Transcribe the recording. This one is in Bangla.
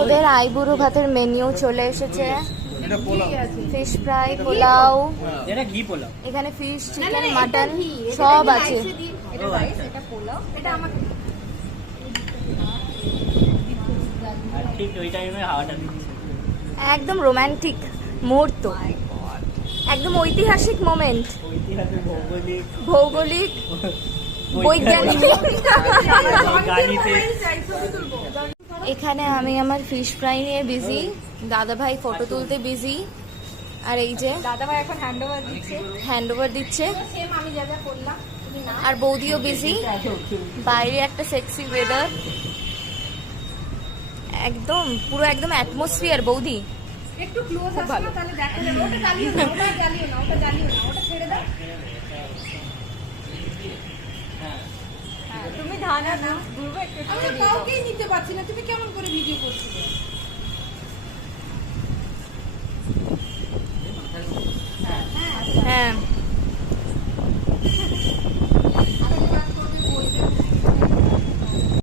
ওদের আইবুড়ো ভাতের মেনিউ চলে এসেছে। ফিশ ফ্রাই, পোলাও, এখানে ফিশ, চিকেন, মাটন সব আছে। একদম রোমান্টিক মুহূর্ত, একদম ঐতিহাসিক মোমেন্ট, ভৌগোলিক, বৈজ্ঞানিক। এখানে আমি আমার ফিশ ফ্রাই নিয়ে বিজি, দাদা ভাই ফটো তুলতে বিজি, আর এই যে দাদা ভাই এখন হ্যান্ড ওভার দিচ্ছে, আর বৌদিও বিজি। বাইরে একটা সেক্সি ওয়েদার, একদম পুরো একদম অ্যাটমসফিয়ার। বৌদি একটু ক্লোজ আসো না, তাহলে দেখা যাবে। ওটা জ্বালিও না, ওটা জ্বালিও না, ওটা জ্বালিও না, ওটা ছেড়ে দাও। হ্যাঁ তুমি ধানা না ঘুরবো একটু, আমি কাউকেই নিতে পারছি না, তুমি কেমন করে ভিডিও করছিলে? হ্যাঁ